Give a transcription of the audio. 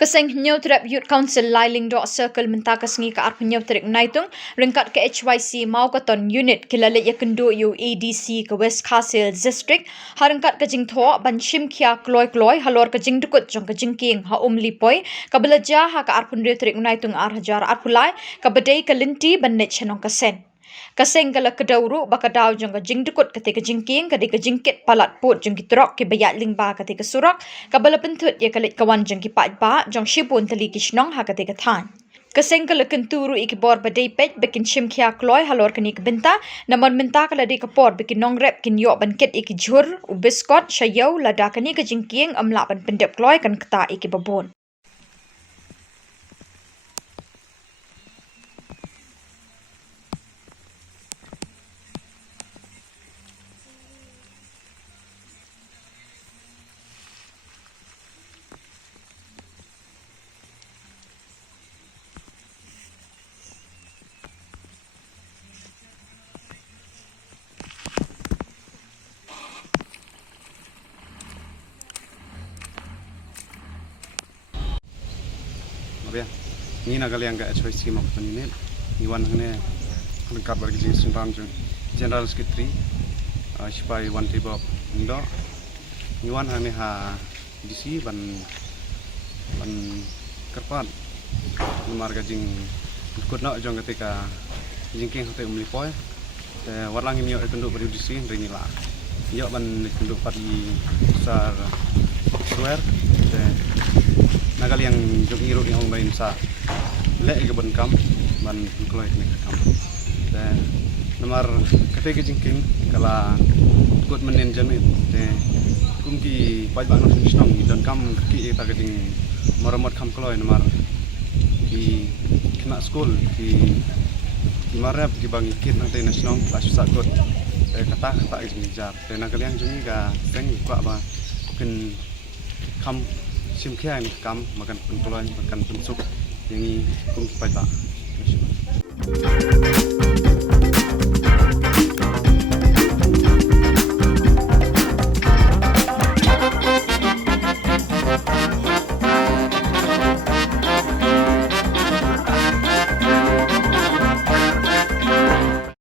Kaseng Nyautrap Youth Council Lailing Dot Circle mentaka sengi ka arp Nyautrik Naitung ringkat ke HYC mau katon unit kilalit ya kendo yu ADC ke West Castle District harengkat ke Jingtho ban Shimkia Kloy halor ke Dkut jong ke Jingkieng ha Umlipoi ka belajar ha ka arp Nyautrik Naitung ar hajar arpulai ka bedai ke linti ban net chenong kasen Kaseng kala kedauru bakadaw jong ka Dkut ketika Jingkieng ketika Jingkit Palat put jong kitrok ke bayat lingba ketika surak kabala pentut ya kalit kawan jong kipat ba jong shipun tali kishnong ha ketika than Kaseng kala kenturu ikibor badai pet bikin Shimkia Kloy halor kini kebenta namun menta kala di kapor bikin nongrep kin yok ban ket ikijur ubiskot shayaw lada kini ke Jingkieng amla ban pendep Kloy kan keta ikibabon Abia, ni nak kalian kat HYC mau petani ni, Iwan hanya lengkap bagi jenis sumbangan jeng General Secretary, Sipai Wan Tibok Indo, Iwan hanya ha DC ban kerpat, lemar gajing Dkut nak jong ketika Jingkieng hotel Umlipoi, warlang ini yok kenduk beri DC ringi lah, yok ban kenduk padi besar swear, nagal yang jog iruk yang main sa lek ke ban kam ban Kloy ni kam dan nomor ketika Jingkieng kala Dkut menen jamin kumki pai bang nang snong dan kam ki ta geding maramot kam Kloy nomor ki kena school ki marap ki bang ikit nang te snong pas sakot kata jar dan nagal yang jungi ga seng kwa ba ken kam Shimkia ni kam makan pentulan makan pensuk yang ini pun kita.